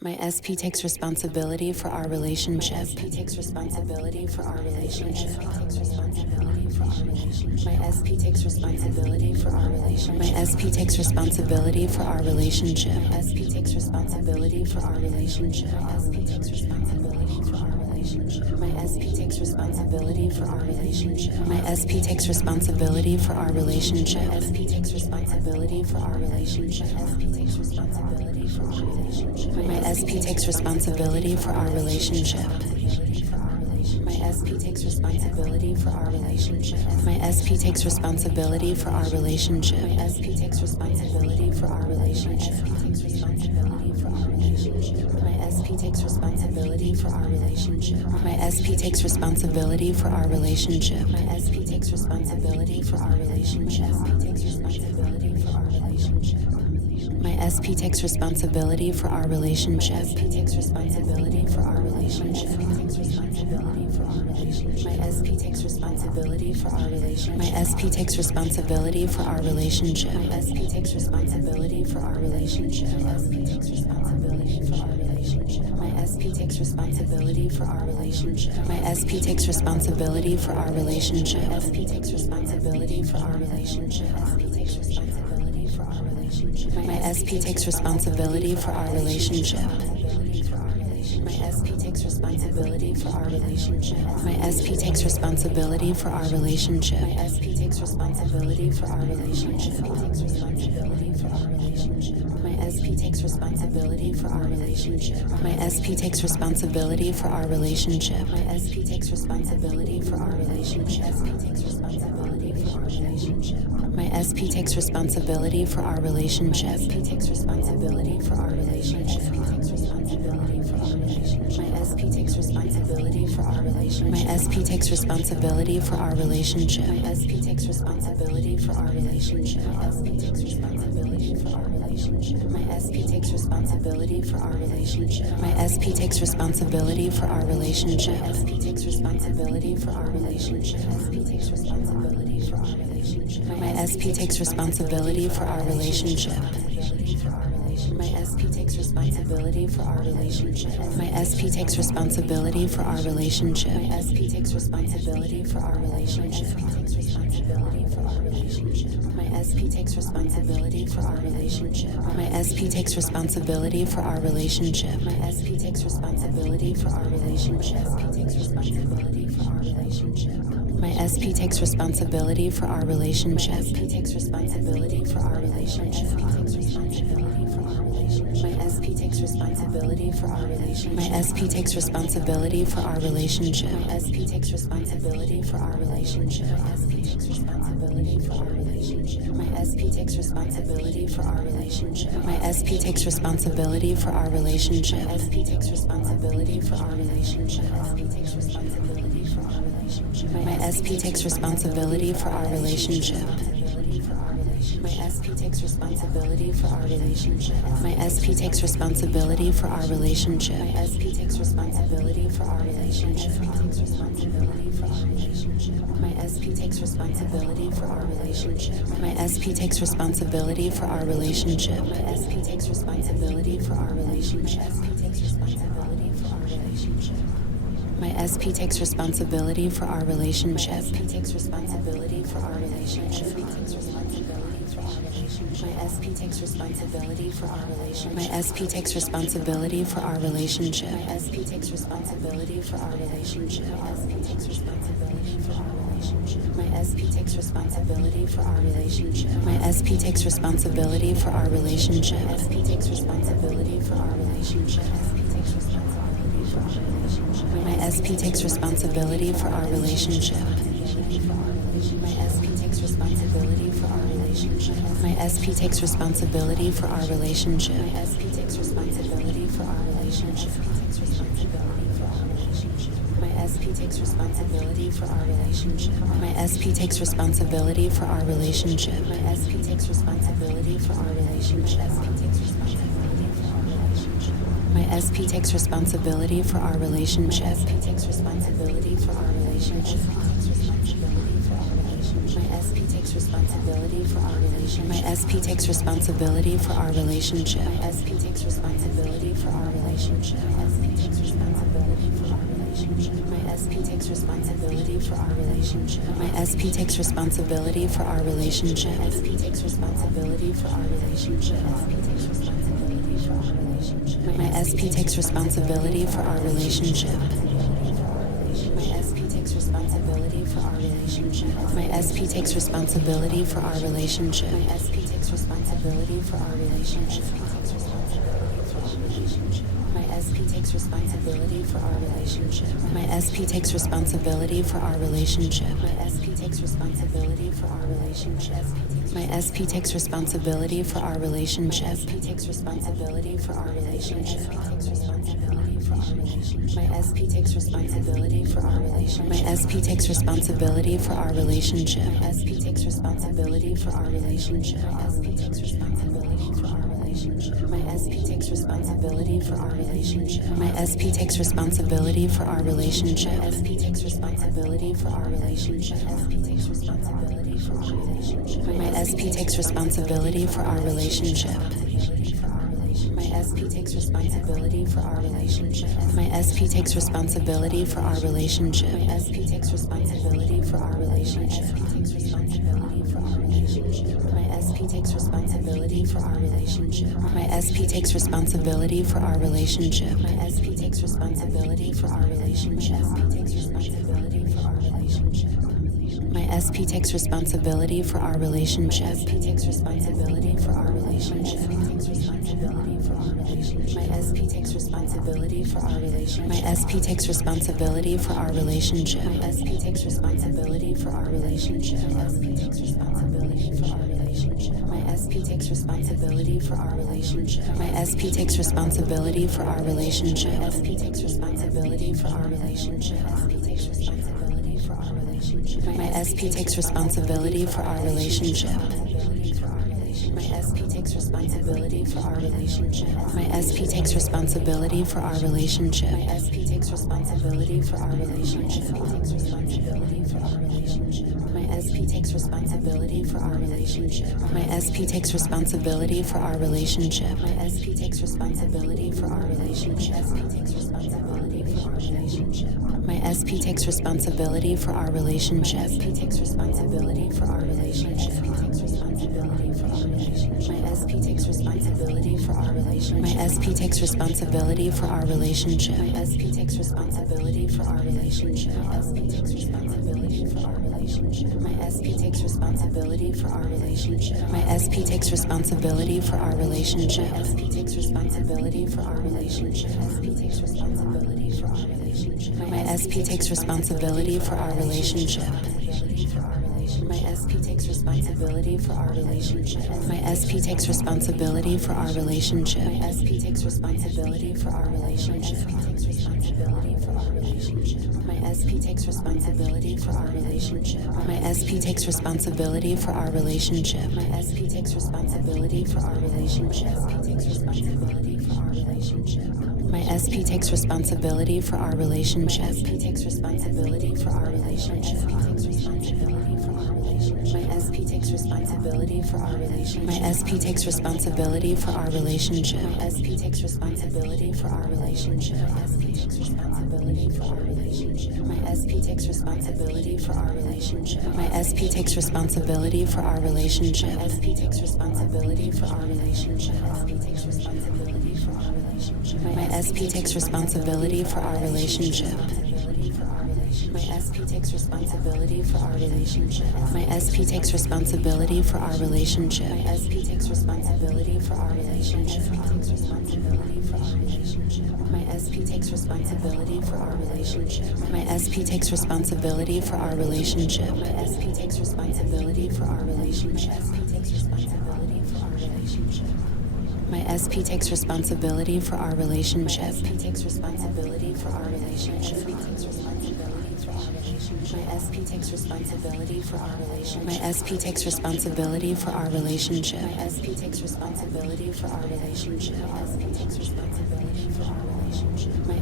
My SP takes responsibility for our relationship. My SP takes responsibility for our relationship. My SP takes responsibility for our relationship. My SP takes responsibility for our relationship. My SP takes responsibility for our relationship. My SP takes responsibility for our relationship. My SP takes responsibility for our relationship. My SP takes responsibility for our relationship. My SP takes responsibility for our relationship. My SP takes responsibility for our relationship. My SP takes responsibility for our relationship. My SP takes responsibility for our relationship. My SP takes responsibility for our relationship. My SP takes responsibility for our relationship. My SP takes responsibility for our relationship. My SP takes responsibility for our relationship. My SP takes responsibility for our relationship. My SP takes responsibility for our relationship. My SP takes responsibility for our relationship. My SP takes responsibility for our relationship. My SP takes responsibility for our relationship. My SP takes responsibility for our relationship. My SP takes responsibility for our relationship. My SP takes responsibility for our relationship. My SP takes responsibility for our relationship. My SP takes responsibility for our relationship. My SP takes responsibility for our relationship. My SP takes responsibility for our relationship. My SP takes responsibility for our relationship. My SP takes responsibility for our relationship. My SP takes responsibility for our relationship. My SP takes responsibility for our relationship. My SP takes responsibility for our relationship. My SP takes responsibility for our relationship. My SP takes responsibility for our relationship. My SP takes responsibility for our relationship. My SP takes responsibility for our relationship. My SP takes responsibility for our relationship. My SP takes responsibility for our relationship. My SP takes responsibility for our relationship. My SP takes responsibility for our relationship. My SP takes responsibility for our relationship. My SP takes responsibility for our relationship. My SP takes responsibility for our relationship. My SP takes responsibility for our relationship. My SP takes responsibility for our relationship. My SP takes responsibility for our relationship. My SP takes responsibility for our relationship. My SP takes responsibility for our relationship. My SP takes responsibility for our relationship. My SP takes responsibility for our relationship. My SP takes responsibility for our relationship. My SP takes responsibility for our relationship. My SP takes responsibility for our relationship. My SP takes responsibility for our relationship. My SP takes responsibility for our relationship. My SP takes responsibility for our relationship. My SP takes responsibility for our relationship. My SP takes responsibility for our relationship. My SP takes responsibility for our relationship. My SP takes responsibility for our relationship. My SP takes responsibility for our relationship. My SP takes responsibility for our relationship. My SP takes responsibility for our relationship. My SP takes responsibility for our relationship. My SP takes responsibility for our relationship. My SP takes responsibility for our relationship. My SP takes responsibility for our relationship. My SP takes responsibility for our relationship. My SP takes responsibility for our relationship. My SP takes responsibility for our relationship. My SP takes responsibility for our relationship. My SP takes responsibility for our relationship. My SP takes responsibility for our relationship. My SP takes responsibility for our relationship. My SP takes responsibility for our relationship. My SP takes responsibility for our relationship. My SP takes responsibility for our relationship. SP takes responsibility for our relationship. My SP takes responsibility for our relationship. My SP takes responsibility for our relationship. My SP takes responsibility for our relationship. My SP takes responsibility for our relationship. My SP takes responsibility for our relationship. My SP takes responsibility for our relationship. My SP takes responsibility for our relationship. My SP takes responsibility for our relationship. My SP takes responsibility for our relationship. My SP takes responsibility for our relationship. My SP takes responsibility for our relationship. My SP takes responsibility for our relationship. My SP takes responsibility for our relationship. My SP takes responsibility for our relationship. My SP takes responsibility for our relationship. My SP takes responsibility for our relationship. My SP takes responsibility for our relationship. My SP takes responsibility for our relationship. My SP takes responsibility for our relationship. My SP takes responsibility for our relationship. My SP takes responsibility for our relationship. My SP takes responsibility for our relationship. My SP takes responsibility for our relationship. My SP takes responsibility for our relationship. My SP takes responsibility for our relationship. My SP takes responsibility for our relationship. My SP takes responsibility for our relationship. My SP takes responsibility for our relationship. My SP takes responsibility for our relationship. My SP takes responsibility for our relationship. My SP takes responsibility for our relationship. My SP takes responsibility for our relationship. My SP takes responsibility for our relationship. My SP takes responsibility for our relationship. My SP takes responsibility for our relationship. My SP takes responsibility for our relationship. My SP takes responsibility for our relationship. My SP takes responsibility for our relationship. My SP takes responsibility for our relationship. My SP takes responsibility for our relationship. My SP takes responsibility for our relationship. My SP takes responsibility for our relationship. My SP takes responsibility for our relationship. My SP takes responsibility for our relationship. My SP takes responsibility for our relationship. My SP takes responsibility for our relationship. My SP takes responsibility for our relationship. My SP takes responsibility for our relationship. My SP takes responsibility for our relationship. My SP takes responsibility for our relationship. My SP takes responsibility for our relationship. My SP takes responsibility for our relationship. My SP takes responsibility for our relationship. My SP takes responsibility for our relationship. My SP takes responsibility for our relationship. My SP takes responsibility for our relationship. My SP takes responsibility for our relationship. My SP takes responsibility for our relationship. My SP takes responsibility for our relationship. My SP takes responsibility for our relationship. My SP takes responsibility for our relationship. My SP takes responsibility for our relationship. My SP takes responsibility for our relationship. My SP takes responsibility for our relationship. My SP takes responsibility for our relationship. My SP takes responsibility for our relationship. My SP takes responsibility for our relationship. My SP takes responsibility for our relationship. My SP takes responsibility for our relationship. My SP takes responsibility for our relationship. My SP takes responsibility for our relationship. My SP takes responsibility for our relationship. My SP takes responsibility for our relationship. My SP takes responsibility for our relationship. My SP takes responsibility for our relationship. My SP takes responsibility for our relationship. My SP takes responsibility for our relationship. My SP takes responsibility for our relationship. My SP takes responsibility for our relationship. My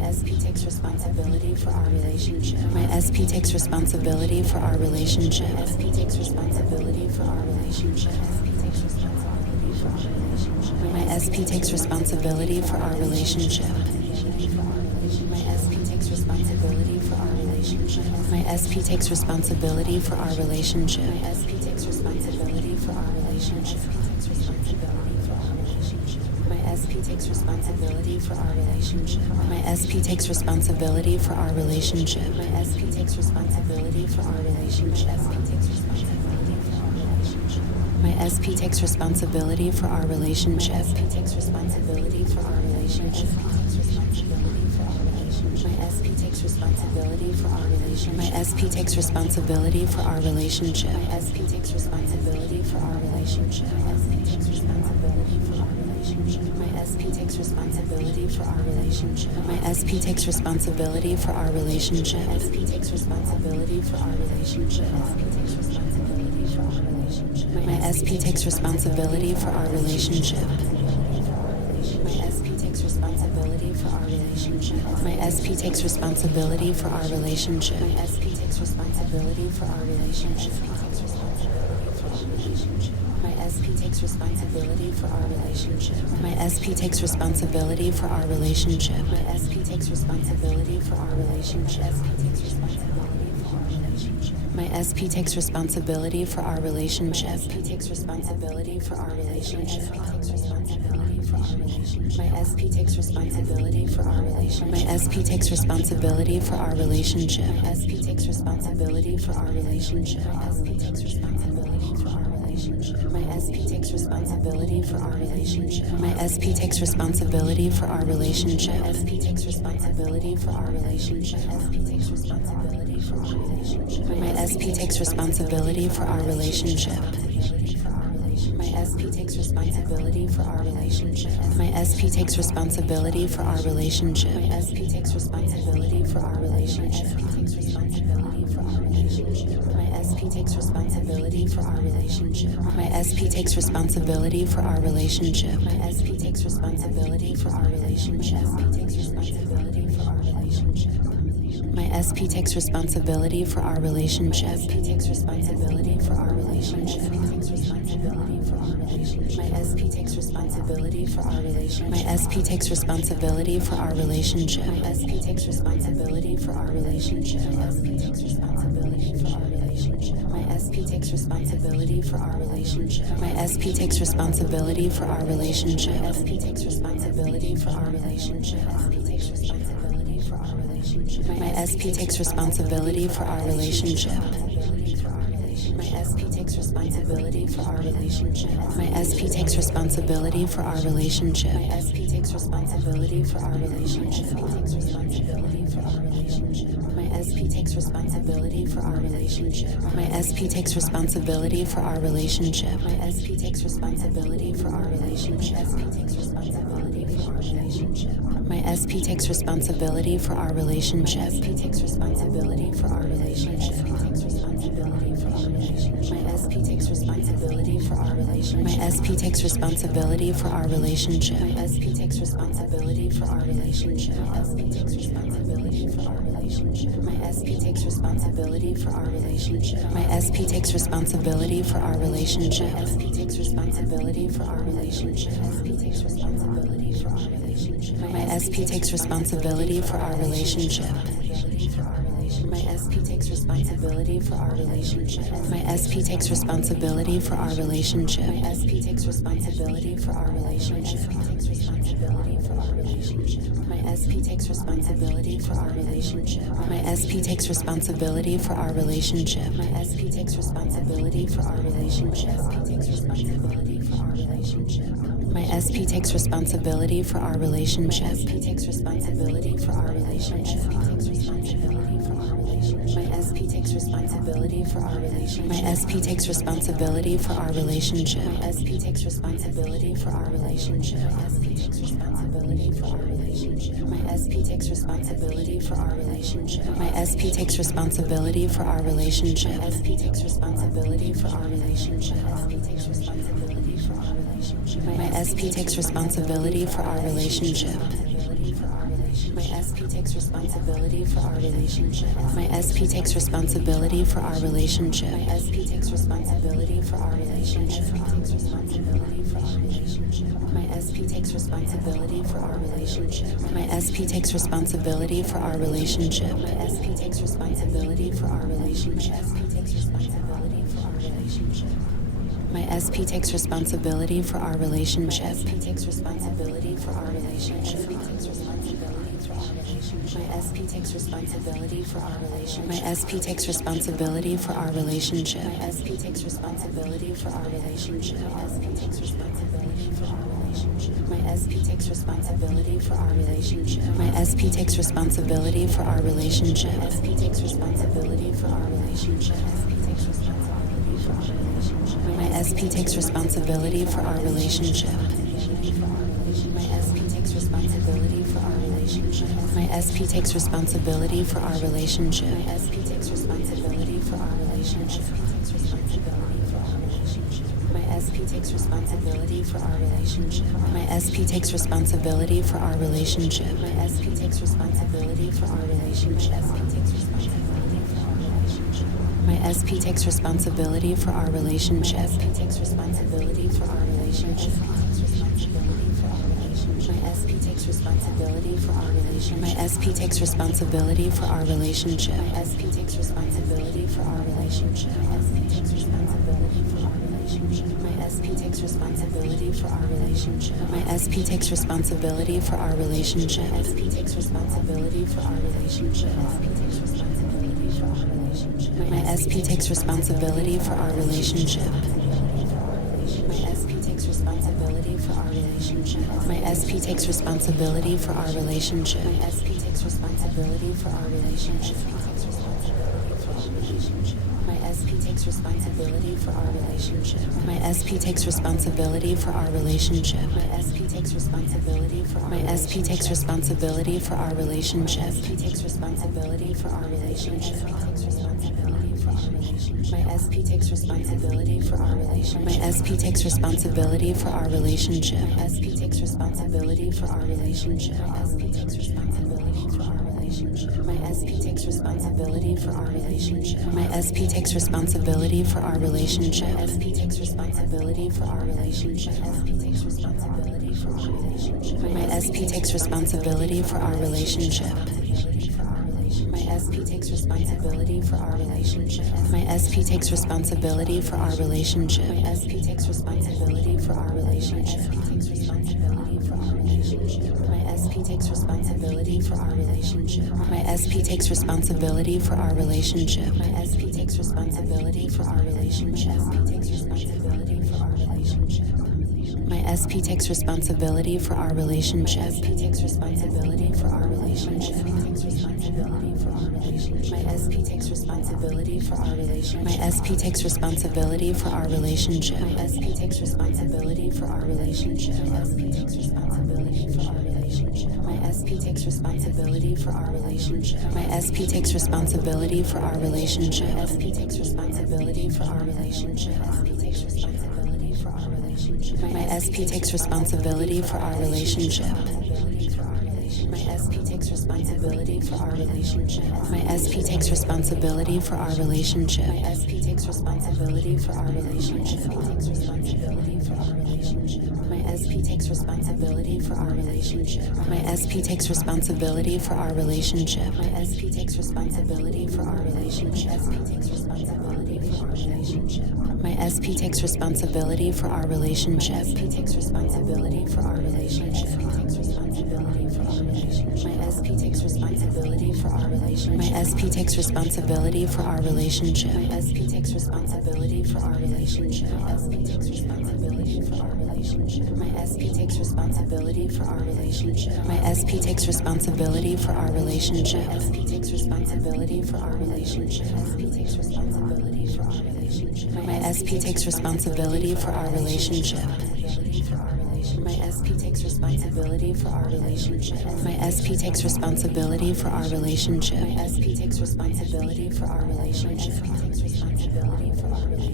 SP takes responsibility for our relationship. My SP takes responsibility for our relationship. SP takes responsibility for our relationship. My SP takes responsibility for our relationship. My SP takes responsibility for our relationship. My SP takes responsibility for our relationship. My SP takes responsibility for our relationship. My SP takes responsibility for our relationship. My SP takes responsibility for our relationship. My SP takes responsibility for our relationship. My SP takes responsibility for our relationship. My SP takes responsibility for our relationship. My SP takes responsibility for our relationship. My SP takes responsibility for our relationship. My SP takes responsibility for our relationship. My SP takes responsibility for our relationship. My SP takes responsibility for our relationship. My SP takes responsibility for our relationship. My SP takes responsibility for our relationship. My SP takes responsibility for our relationship. My SP takes responsibility for our relationship. My SP takes responsibility for our relationship. My SP takes responsibility for our relationship. My SP takes responsibility for our relationship. My SP takes responsibility for our relationship. My SP takes responsibility for our relationship. SP takes responsibility for our relationship. My SP takes responsibility for our relationship. My SP takes responsibility for our relationship. My SP takes responsibility for our relationship. My SP takes responsibility for our relationship. My SP takes responsibility for our relationship. My SP takes responsibility for our relationship. My SP takes responsibility for our relationship. My SP takes responsibility for our relationship. My SP takes responsibility for our relationship. My SP takes responsibility for our relationship. My SP takes responsibility for our relationship. My SP takes responsibility for our relationship. My SP takes responsibility for our relationship. My SP takes responsibility for our relationship. SP takes responsibility for our relationship. My SP takes responsibility for our relationship. My SP takes responsibility for our relationship. My SP takes responsibility for our relationship. My SP takes responsibility for our relationship. My SP takes responsibility for our relationship. SP takes responsibility for our relationship. My SP takes responsibility for our relationship. My SP takes responsibility for our relationship. My SP takes responsibility for our relationship. My SP takes responsibility for our relationship. My SP takes responsibility for our relationship. My SP takes responsibility for our relationship. My SP takes responsibility for our relationship. My SP takes responsibility for our relationship. SP takes responsibility for our relationship. My SP takes responsibility for our relationship. My SP takes responsibility for our relationship. My SP takes responsibility for our relationship. My SP takes responsibility for our relationship. My SP takes responsibility for our relationship. My SP takes responsibility for our relationship. My SP takes responsibility for our relationship. My SP takes responsibility for our relationship. My SP takes responsibility for our relationship. My SP takes responsibility for our relationship. My SP takes responsibility for our relationship. My SP takes responsibility for our relationship. My SP takes responsibility for our relationship. My SP takes responsibility for our relationship. My SP takes responsibility for our relationship. My SP takes responsibility for our relationship. My SP takes responsibility for our relationship. My SP takes responsibility for our relationship. My SP takes responsibility for our relationship. My SP takes responsibility for our relationship. My SP takes responsibility for our relationship. My SP takes responsibility for our relationship. My SP takes responsibility for our relationship. My SP takes responsibility for our relationship. My SP takes responsibility for our relationship. My SP takes responsibility for our relationship. My SP takes responsibility for our relationship. My SP takes responsibility for our relationship. My SP takes responsibility for our relationship. My SP takes responsibility for our relationship. My SP takes responsibility for our relationship. My SP takes responsibility for our relationship. My SP takes responsibility for our relationship. My SP takes responsibility for our relationship. My SP takes responsibility for our relationship. My SP takes responsibility for our relationship. My SP takes responsibility for our relationship. My SP takes responsibility for our relationship. My SP takes responsibility for our relationship. My SP takes responsibility for our relationship. My SP takes responsibility for our relationship. My SP takes responsibility for our relationship. My SP takes responsibility for our relationship. My SP takes responsibility for our relationship. My SP takes responsibility for our relationship. My SP takes responsibility for our relationship. My SP takes responsibility for our relationship. My SP takes responsibility for our relationship. My SP takes responsibility for our relationship. My SP takes responsibility for our relationship. My SP takes responsibility for our relationship. My SP takes responsibility for our relationship. My SP takes responsibility for our relationship. My SP takes responsibility for our relationship. My SP takes responsibility for our relationship. My SP takes responsibility for our relationship. My SP takes responsibility for our relationship. My SP takes responsibility for our My SP takes responsibility for our relationship. My SP takes responsibility for our relationship. My SP takes responsibility for our relationship. My SP takes responsibility for our relationship. My SP takes responsibility for our relationship. My SP takes responsibility for our relationship. My SP takes responsibility for our relationship. My SP takes responsibility for our relationship. My SP takes responsibility for our relationship. My SP takes responsibility for our relationship. My SP takes responsibility for our relationship. My SP takes responsibility for our relationship. My SP takes responsibility for our relationship. My SP takes responsibility for our relationship. My SP takes responsibility for our relationship. My SP takes responsibility for our relationship. My SP takes responsibility for our relationship. My SP takes responsibility for our relationship. My SP takes responsibility for our relationship. My SP takes responsibility for our relationship. My SP takes responsibility for our relationship. My SP takes responsibility for our relationship. My SP takes responsibility for our relationship. My SP takes responsibility for our relationship. My SP takes responsibility for our relationship. My SP takes responsibility for our relationship. My SP takes responsibility for our relationship. My SP takes responsibility for our relationship. My SP takes responsibility for our relationship. My SP takes responsibility for our relationship. My SP takes responsibility for our relationship. My SP takes responsibility for our relationship. My SP takes responsibility for our relationship. My SP takes responsibility for our relationship. My SP takes responsibility for our relationship. My SP takes responsibility for our relationship. My SP takes responsibility for our relationship. My SP takes responsibility for our relationship. My SP takes responsibility for our relationship. My SP takes responsibility for our relationship. My SP takes responsibility for our relationship. My SP takes responsibility for our relationship.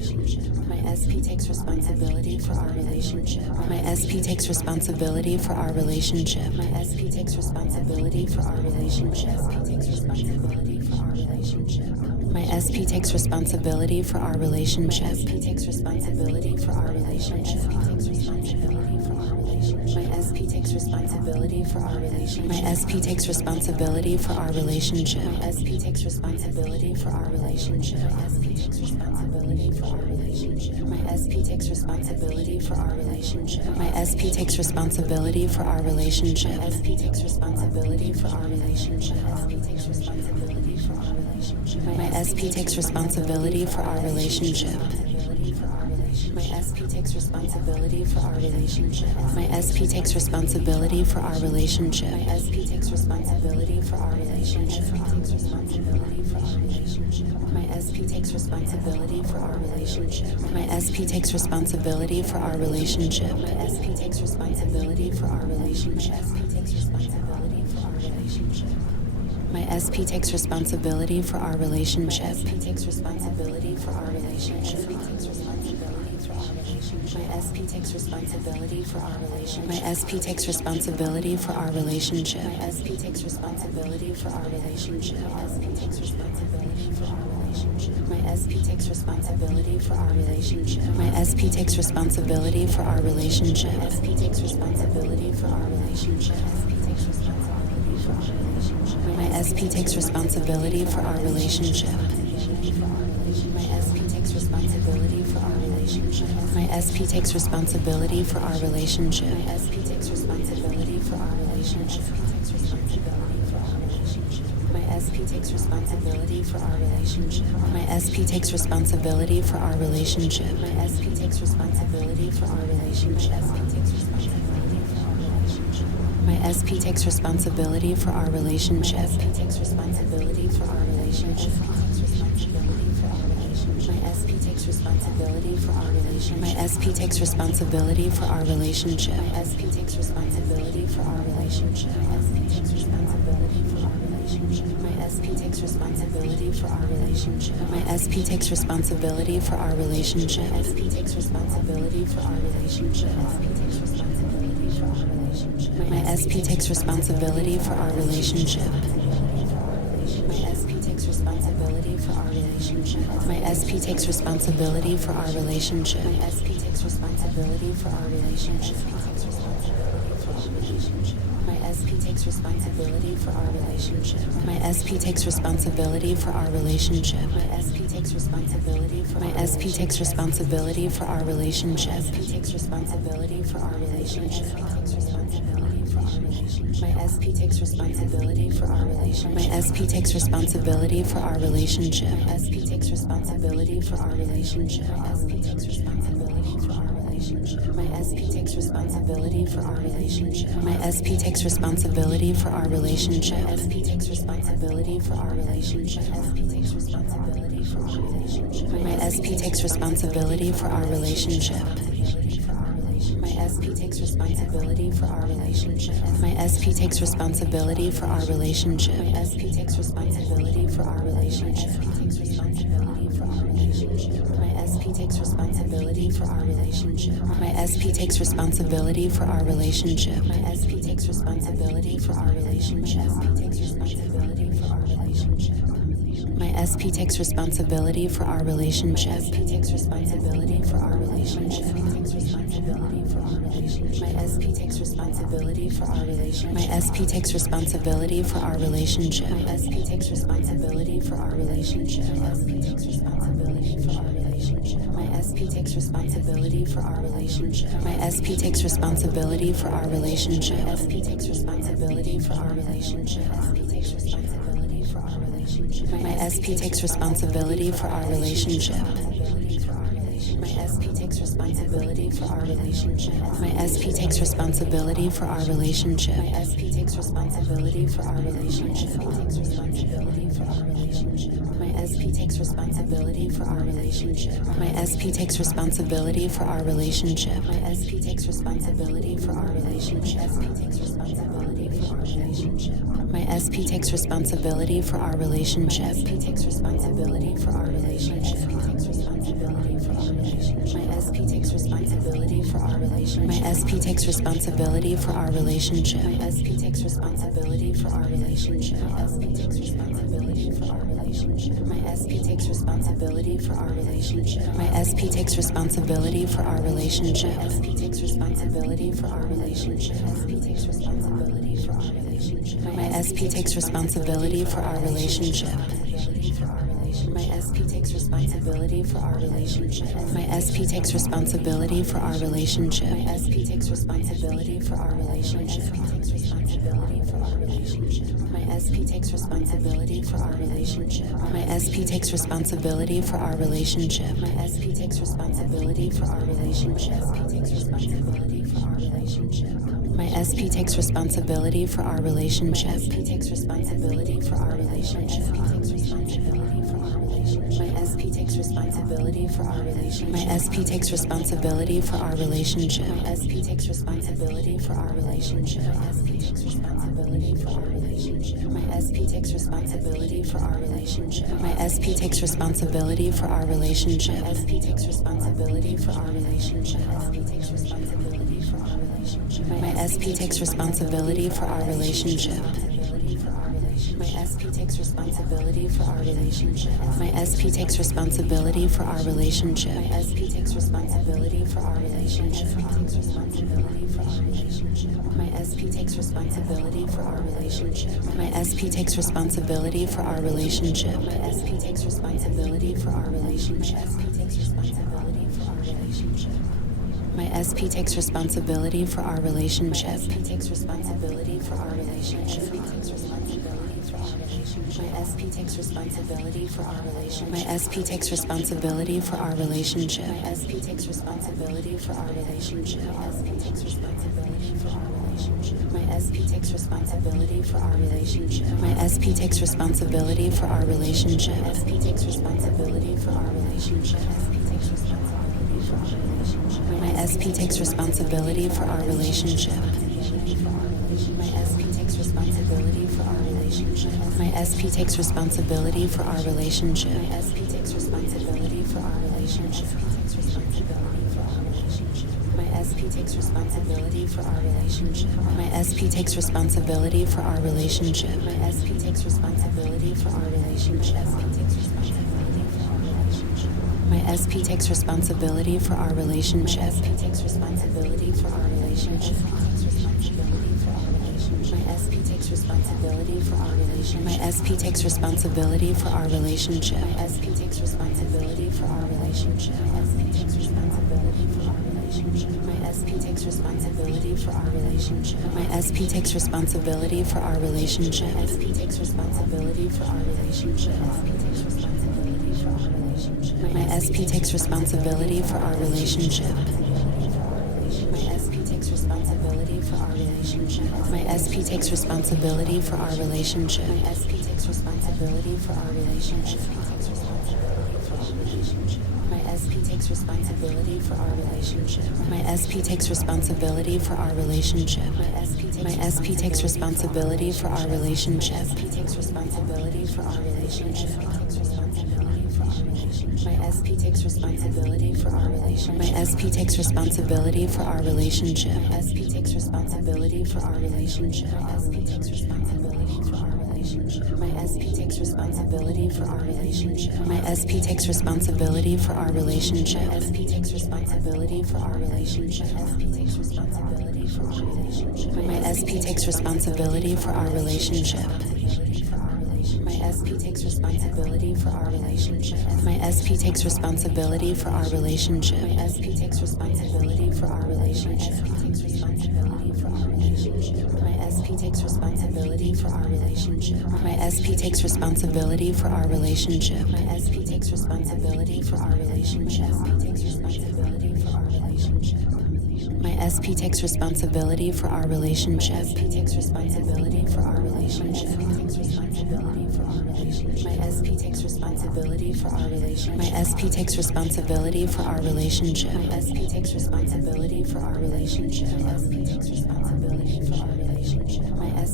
My SP takes responsibility for our relationship. My SP takes responsibility for our relationship. My SP takes responsibility for our relationship. My SP takes responsibility for our relationship. My SP takes responsibility for our relationship. My SP takes responsibility for our relationship. My SP takes responsibility for our relationship. My SP takes responsibility for our relationship. My SP takes responsibility for our relationship. My SP takes responsibility for our relationship. My SP takes responsibility for our relationship. My SP takes responsibility for our relationship. My SP takes responsibility for our relationship. My SP takes responsibility for our relationship. My SP takes responsibility for our relationship. My SP takes responsibility for our relationship. My SP takes responsibility for our relationship. My SP takes responsibility for our relationship. My SP takes responsibility for our relationship. My SP takes responsibility for our relationship. My SP takes responsibility for our relationship. My SP takes responsibility for our relationship. My SP takes responsibility for our relationship. My SP takes responsibility for our relationship. My SP takes responsibility for our relationship. My SP takes responsibility for our relationship. My SP takes responsibility for our relationship. My SP takes responsibility for our relationship. My SP takes responsibility for our relationship. My SP takes responsibility for our relationship. My SP takes responsibility for our relationship. My SP takes responsibility for our relationship. My SP takes responsibility for our relationship. My SP takes responsibility for our relationship. My SP takes responsibility for our relationship. My SP takes responsibility for our relationship. My SP takes responsibility for our relationship. My SP takes responsibility for our relationship. My SP takes responsibility for our relationship. My SP takes responsibility for our relationship. My SP takes responsibility for our relationship. My SP takes responsibility for our relationship. My SP takes responsibility for our relationship. My SP takes responsibility for our relationship. My SP takes responsibility for our relationship. My SP takes responsibility for our relationship. My SP takes responsibility for our relationship. My SP takes responsibility for my SP takes responsibility for our relationship. My SP takes responsibility for our relationship. My SP takes responsibility for our relationship. My SP takes responsibility for our relationship. My SP takes responsibility for our relationship. My SP takes responsibility for our relationship. My SP takes responsibility for our relationship. My SP takes responsibility for our relationship. My SP takes responsibility for our relationship. My SP takes responsibility for our relationship. My SP takes responsibility for our relationship. My SP takes responsibility for our relationship. My SP takes responsibility for our relationship. My SP takes responsibility for our relationship. My SP takes responsibility for our relationship. My SP takes responsibility for our relationship. My SP takes responsibility for our relationship. My SP takes responsibility for our relationship. My SP takes responsibility for our relationship. My SP takes responsibility for our relationship. My SP takes responsibility for our relationship. My SP takes responsibility for our relationship. My SP takes responsibility for our relationship. My SP takes responsibility for our relationship. My SP takes responsibility for our relationship. My SP takes responsibility for our relationship. My SP takes responsibility for our relationship. My SP takes responsibility for our relationship. My SP takes responsibility for our relationship. My SP takes responsibility for our relationship. My SP takes responsibility for our relationship. My SP takes responsibility for our relationship. My SP takes responsibility for our relationship. My SP takes responsibility for our relationship. SP takes responsibility for our relationship. My SP takes responsibility for our relationship. My SP takes responsibility for our relationship. My SP takes responsibility for our relationship. My SP takes responsibility for our relationship. My SP takes responsibility for our relationship. SP takes responsibility for our relationship. SP takes responsibility for our relationship. My SP takes responsibility for our relationship. My SP takes responsibility for our relationship. My SP takes responsibility for our relationship. My SP takes responsibility for our relationship. My SP takes responsibility for our relationship. My SP takes responsibility for our relationship. My SP takes responsibility for our relationship. My SP takes responsibility for our relationship. My SP takes responsibility for our relationship. My SP takes responsibility for our relationship. My SP takes responsibility for our relationship. My SP takes responsibility for our relationship. My SP takes responsibility for our relationship. My SP takes responsibility for our relationship. My SP takes responsibility for our relationship. My SP takes responsibility for our relationship. My SP takes responsibility for our relationship. My SP takes responsibility for our relationship. My SP takes responsibility for our relationship. My SP takes responsibility for our relationship. My SP takes responsibility for our relationship. My SP takes responsibility for our relationship. My SP takes responsibility for our relationship. My SP takes responsibility for our relationship. My SP takes responsibility for our relationship. My SP takes responsibility for our relationship. My SP takes responsibility for our relationship. My SP takes responsibility for our relationship. My SP takes responsibility for our relationship. My SP takes responsibility for our relationship. My SP takes responsibility for our relationship. My SP takes responsibility for our relationship. My SP takes responsibility for our relationship. My SP takes responsibility for our relationship. My SP takes responsibility for our relationship. My SP takes responsibility for our relationship. My SP takes responsibility for our relationship. My SP takes responsibility for our relationship. My SP takes responsibility for our relationship. My SP takes responsibility for our relationship. My SP takes responsibility for our relationship. My SP takes responsibility for our relationship. My SP takes responsibility for our relationship. My SP takes responsibility for our relationship. My SP takes responsibility for our relationship. My SP takes responsibility for our relationship. My SP takes responsibility for our relationship. My SP takes responsibility for our relationship. My SP takes responsibility for our relationship. My SP takes responsibility for our relationship. My SP takes responsibility for our relationship. My SP takes responsibility for our relationship. My SP takes responsibility for our relationship. My SP takes responsibility for our relationship. My SP takes responsibility for our relationship. My SP takes responsibility for our relationship. My SP takes responsibility for our relationship. My SP takes responsibility for our relationship. My SP takes responsibility for our relationship. My SP takes responsibility for our relationship. My SP takes responsibility for our relationship. My SP takes responsibility for our relationship. My SP takes responsibility for our relationship. My SP takes responsibility for our relationship. My SP takes responsibility for our relationship. My SP takes responsibility for our relationship. My SP takes responsibility for our relationship. My SP takes responsibility for our relationship. My SP takes responsibility for our relationship. My SP takes responsibility for our relationship. My SP takes responsibility for our relationship. My SP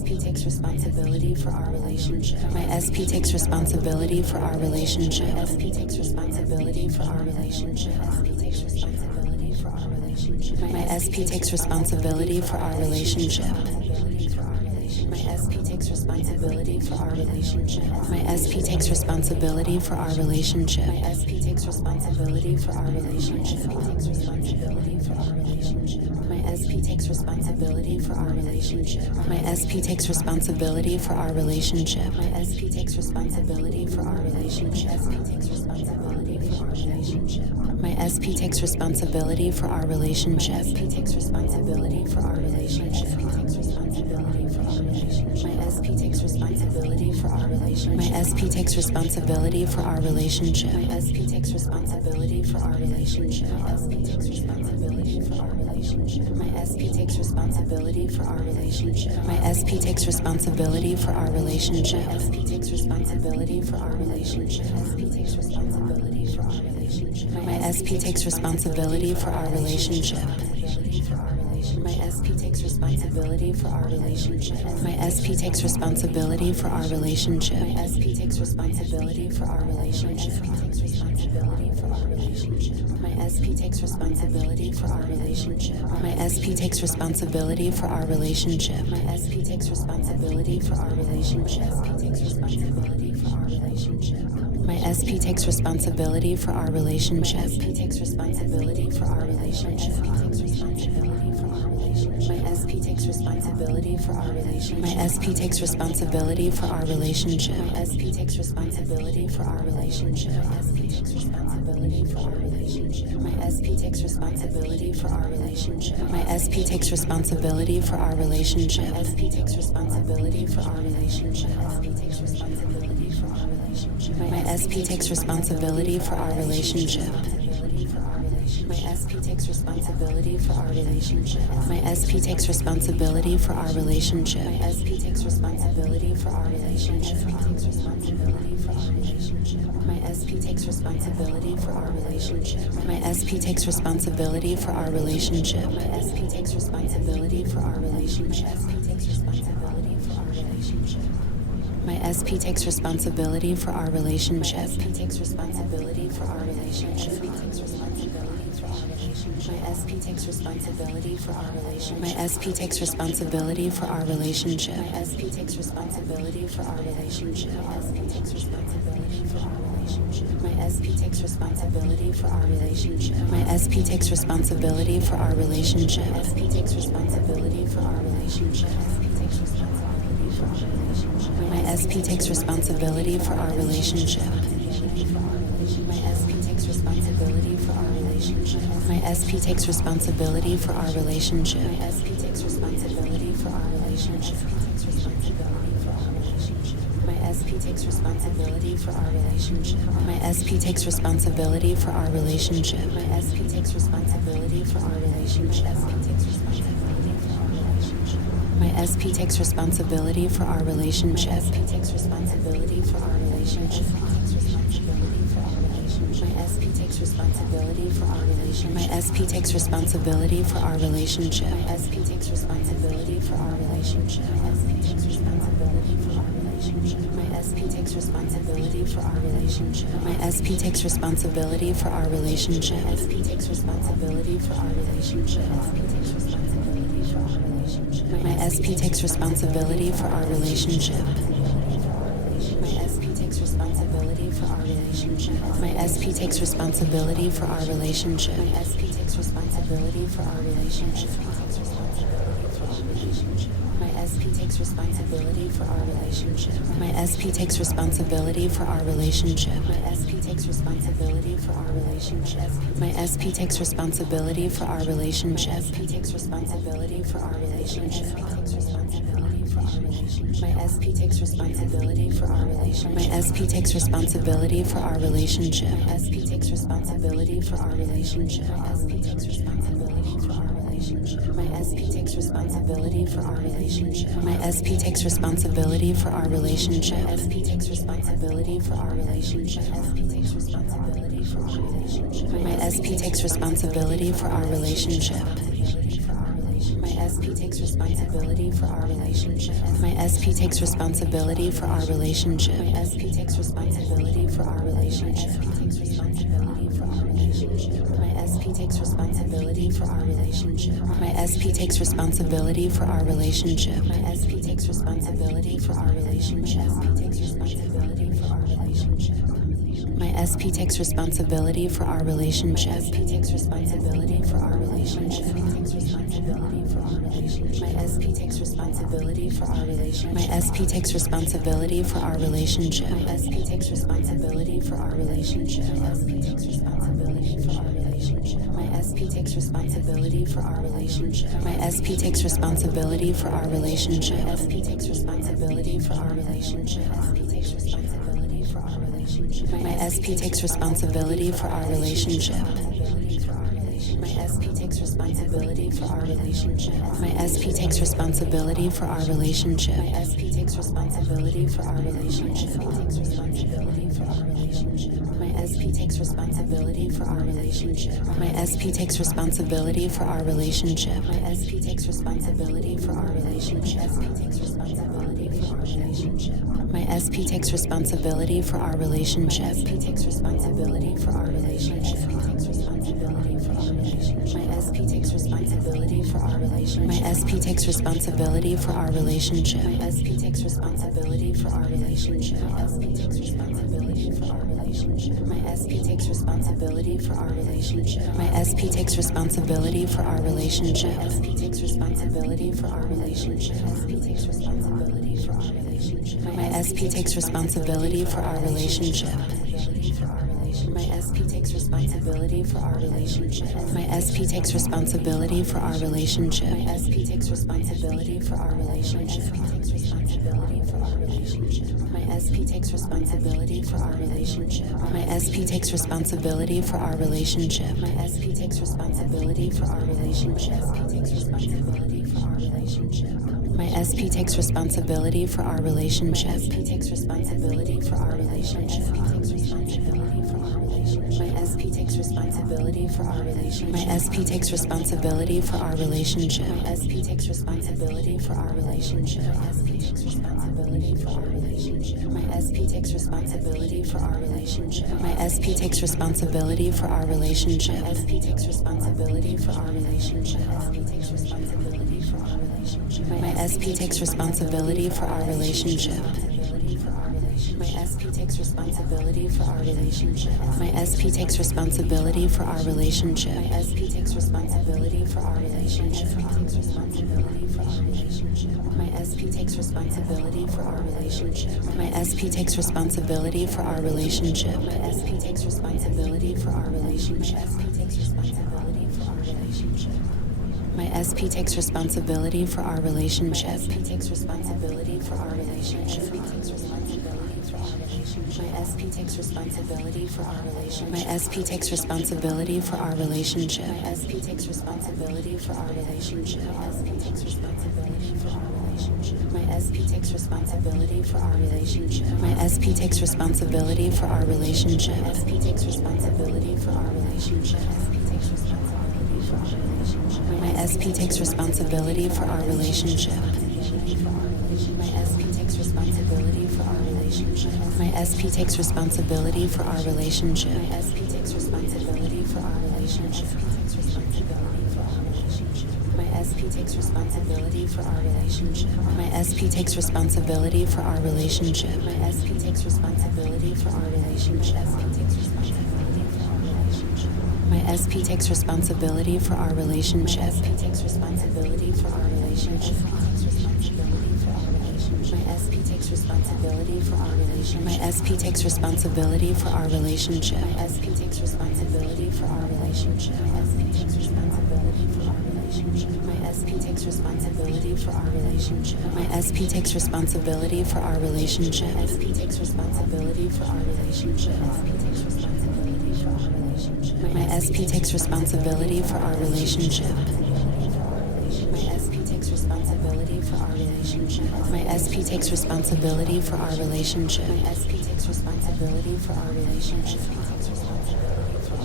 SP takes responsibility for our relationship. My SP takes responsibility for our relationship. SP takes responsibility for our relationship. SP takes responsibility for our relationship. My SP takes responsibility for our relationship. My SP takes responsibility for our relationship. My SP takes responsibility for our relationship. My SP takes responsibility for our relationship. Takes responsibility for our relationship. My SP takes responsibility for our relationship. My SP takes responsibility for our relationship. My SP takes responsibility for our relationship. SP takes responsibility for our relationship. My SP takes responsibility for our relationship. SP takes responsibility for our relationship. Takes responsibility for our relationship. My SP takes responsibility for our relationship. My SP takes responsibility for our relationship. My SP takes responsibility for our relationship. My SP takes responsibility for our relationship. My SP takes responsibility for our relationship. My SP takes responsibility for our relationship. SP takes responsibility for our relationship. SP takes responsibility for our relationship. My SP takes responsibility for our relationship. My SP takes responsibility for our relationship. My SP takes responsibility for our relationship. My SP takes responsibility for our relationship. Takes responsibility for our relationship. My SP takes responsibility for our relationship. My SP takes responsibility for our relationship. My SP takes responsibility for our relationship. Takes responsibility for our relationship. My SP takes responsibility for our relationship. SP takes responsibility for our relationship. Takes responsibility for our relationship. My SP takes responsibility for our relationship. My SP takes responsibility for our relationship. My SP takes responsibility for our relationship. My SP takes responsibility for our relationship. My SP takes responsibility for our relationship. My SP takes responsibility for our relationship. SP takes responsibility for our relationship. SP takes responsibility for our relationship. My SP takes responsibility for our relationship. My SP takes responsibility for our relationship. My SP takes responsibility for our relationship. My SP takes responsibility for our relationship. Takes responsibility for our relationship. My SP takes responsibility for our relationship. My SP takes responsibility for our relationship. My SP takes responsibility for our relationship. Takes responsibility for our relationship. My SP takes responsibility for our relationship. SP takes responsibility for our relationship. Takes responsibility for our relationship. My SP takes responsibility for our relationship. My SP takes responsibility for our relationship. My SP takes responsibility for our relationship. My SP takes responsibility for our relationship. My SP takes responsibility for our relationship. My SP takes responsibility for our relationship. SP takes responsibility for our relationship. SP takes responsibility for our relationship. My SP takes responsibility for our relationship. My SP takes responsibility for our relationship. My SP takes responsibility for our relationship. My SP takes responsibility for our relationship. Takes responsibility for our relationship. My SP takes responsibility for our relationship. My SP takes responsibility for our relationship. My SP takes responsibility for our relationship. Takes responsibility for our relationship. My SP takes responsibility for our relationship. SP takes responsibility for our relationship. Takes responsibility for our relationship. My SP takes responsibility for our relationship. My SP takes responsibility for our relationship. My SP takes responsibility for our relationship. My SP takes responsibility for our relationship. My SP takes responsibility for our relationship. My SP takes responsibility for our relationship. SP takes responsibility for our relationship. SP takes responsibility for our relationship. My SP takes responsibility for our relationship. My SP takes responsibility for our relationship. My SP takes responsibility for our relationship. My SP takes responsibility for our relationship. Takes responsibility for our relationship. My SP takes responsibility for our relationship. My SP takes responsibility for our relationship. My SP takes responsibility for our relationship. My SP takes responsibility for our relationship. SP takes responsibility for our relationship. Takes responsibility for our relationship. My SP takes responsibility for our relationship. My SP takes responsibility for our relationship. My SP takes responsibility for our relationship. My SP takes responsibility for our relationship. My SP takes responsibility for our relationship. My SP takes responsibility for our relationship. SP takes responsibility for our relationship. SP takes responsibility for our relationship. My SP takes responsibility for our relationship. My SP takes responsibility for our relationship. My SP takes responsibility for our relationship. My SP takes responsibility for our relationship. My SP takes responsibility for our relationship. My SP takes responsibility for our relationship. My SP takes responsibility for our relationship. My SP takes responsibility for our relationship. My SP takes responsibility for our relationship. My SP takes responsibility for our relationship. My SP takes responsibility for our relationship. My SP takes responsibility for our relationship. My SP takes responsibility for our relationship. My SP takes responsibility for our relationship. My SP takes responsibility for our relationship. My SP takes responsibility for our relationship. My SP takes responsibility for our relationship. My SP takes responsibility for our relationship. My SP takes responsibility for our relationship. My SP takes responsibility for our relationship. My SP takes responsibility for our relationship. My SP takes responsibility for our relationship. My SP takes responsibility for our relationship. My SP takes responsibility for our relationship. My SP takes responsibility for our relationship. My SP takes responsibility for our relationship. My SP takes responsibility for our relationship. My SP takes responsibility for our relationship. My SP takes responsibility for our relationship. My SP takes responsibility for our relationship. My SP takes responsibility for our relationship. My SP takes responsibility for our relationship. My SP takes responsibility for our relationship. My SP takes responsibility for our relationship. My SP takes responsibility for our relationship. My SP takes responsibility for our relationship. My SP takes responsibility for our relationship. My SP takes responsibility for our relationship. My SP takes responsibility for our relationship. My SP takes responsibility for our relationship. My SP takes responsibility for our relationship. My SP takes responsibility for our relationship. My SP takes responsibility for our relationship. My SP takes responsibility for our relationship. My SP takes responsibility for our relationship. My SP takes responsibility for our relationship. My SP takes responsibility for our relationship. My SP takes responsibility for our relationship. My SP takes responsibility for our relationship. My SP takes responsibility for our relationship. My SP takes responsibility for our relationship. My SP takes responsibility for our relationship. My SP takes responsibility for our relationship. My SP takes responsibility for our relationship. My SP takes responsibility for our relationship. My SP takes responsibility for our relationship. My SP takes responsibility for our relationship. My SP takes responsibility for our relationship. My SP takes responsibility for our relationship. My SP takes responsibility for our relationship. My SP takes responsibility for our relationship. My SP takes responsibility for our relationship. My SP takes responsibility for our relationship. My SP takes responsibility for our relationship. My SP takes responsibility for our relationship. My SP takes responsibility for our relationship. My SP takes responsibility for our relationship. My SP takes responsibility for our relationship. My SP takes responsibility for our relationship. My SP takes responsibility for our relationship. My SP takes responsibility for our relationship. My SP takes responsibility for our relationship. My SP takes responsibility for our relationship. My SP takes responsibility for our relationship. My SP takes responsibility for our relationship. My SP takes responsibility for our relationship. My SP takes responsibility for our relationship. My SP takes responsibility for our relationship. My SP takes responsibility for our relationship. My SP takes responsibility for our relationship.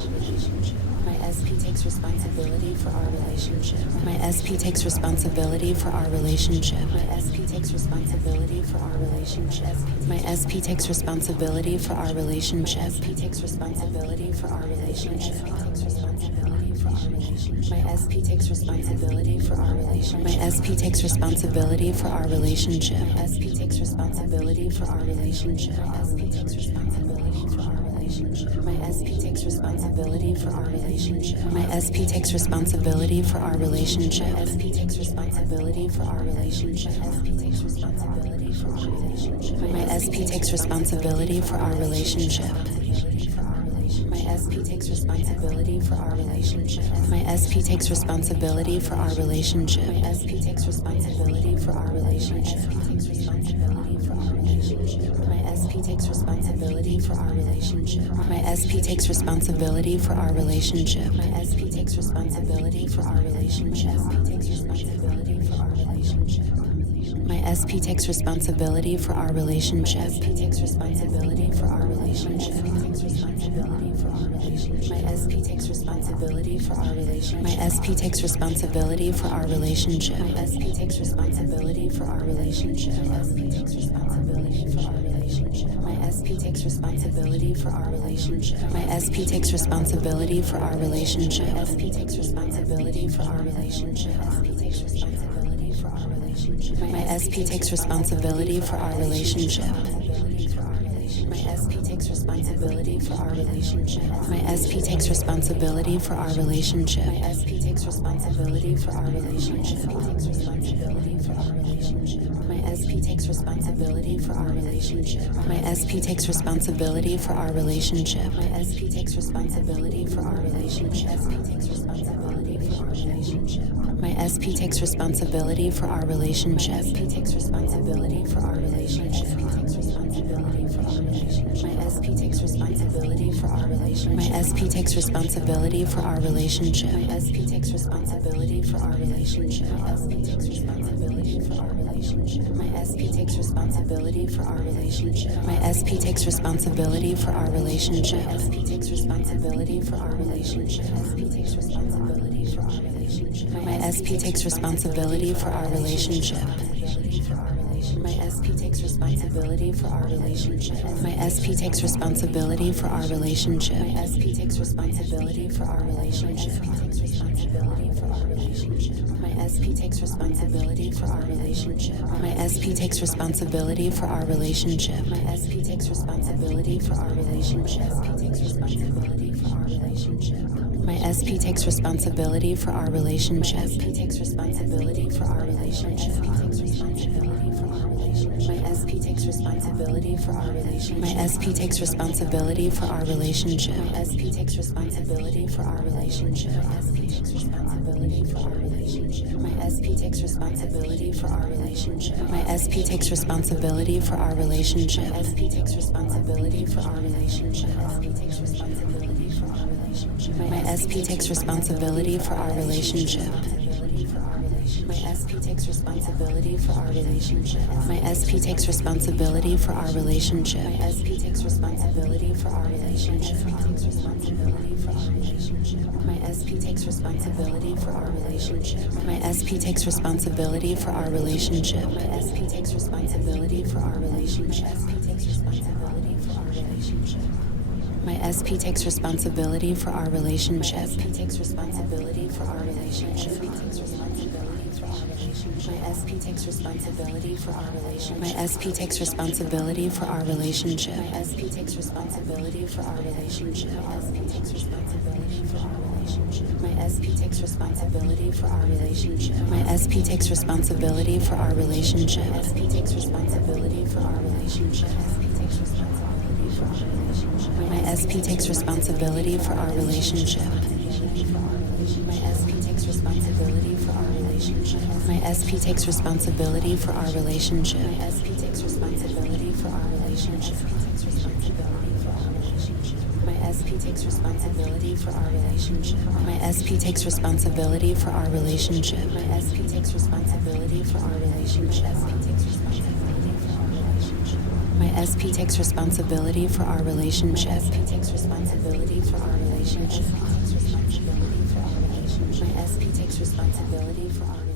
My SP takes responsibility for our relationship. My SP takes responsibility for our relationship. My SP takes responsibility for our relationship. My SP takes responsibility for our relationship. SP takes responsibility for our relationship. My SP takes responsibility for our relationship. My SP takes responsibility for our relationship. SP takes responsibility for our relationship. SP takes responsibility for our relationship. My SP takes responsibility for our relationship. My SP takes responsibility for our relationship. SP takes responsibility for our relationship. SP takes responsibility for our relationship. My SP takes responsibility for our relationship. My SP takes responsibility for our relationship. My SP takes responsibility for our relationship. My SP takes responsibility for our relationship. My SP takes responsibility for our relationship. My SP takes responsibility for our relationship. My SP takes responsibility for our relationship. My SP takes responsibility for our relationship. My SP takes responsibility for our relationship. My SP takes responsibility for our relationship. My SP takes responsibility for our relationship. My SP takes responsibility for our relationship. My SP takes responsibility for our relationship. My SP takes responsibility for our relationship. My SP takes responsibility for our relationship. My SP takes responsibility for our relationship. My SP takes responsibility for our relationship. My SP takes responsibility for our relationship. My SP takes responsibility for our relationship. My SP takes responsibility for our relationship. My SP takes responsibility for our relationship. My SP takes responsibility for our relationship. My SP takes responsibility for our relationship. My SP takes responsibility for our relationship. My SP takes responsibility for our relationship. My SP takes responsibility for our relationship. My SP takes responsibility for our relationship. My SP takes responsibility for our relationship. My SP takes responsibility for our relationship. My SP takes responsibility for our relationship. My SP takes responsibility for our relationship. My SP takes responsibility for our relationship. My SP takes responsibility for our relationship. My SP takes responsibility for our relationship. My SP takes responsibility for our relationship. My SP takes responsibility for our relationship. My SP takes responsibility for our relationship. My SP takes responsibility for our relationship. My SP takes responsibility for our relationship. My SP takes responsibility for our relationship. My SP takes responsibility for our relationship. My SP takes responsibility for our relationship. My SP takes responsibility for our relationship. My SP takes responsibility for our relationship. My SP takes responsibility for our relationship. My SP takes responsibility for our relationship. My SP takes responsibility for our relationship. My SP takes responsibility for our relationship. My SP takes responsibility for our relationship. My SP takes responsibility for our relationship. My SP takes responsibility for our relationship. My SP takes responsibility for our relationship. My SP takes responsibility for our relationship. My SP takes responsibility for our relationship. My SP takes responsibility for our relationship. My SP takes responsibility for our relationship. My SP takes responsibility for our relationship. My SP takes responsibility for our relationship. My SP takes responsibility for our relationship. My SP takes responsibility for our relationship. My SP takes responsibility for our relationship. My SP takes responsibility for our relationship. My SP takes responsibility for our relationship. My SP takes responsibility for our relationship. My SP takes responsibility for our relationship. My SP takes responsibility for our relationship. My SP takes responsibility for our relationship. My SP takes responsibility for our relationship. My SP takes responsibility for our relationship. relationship. My SP takes responsibility for our relationship. My SP takes responsibility for our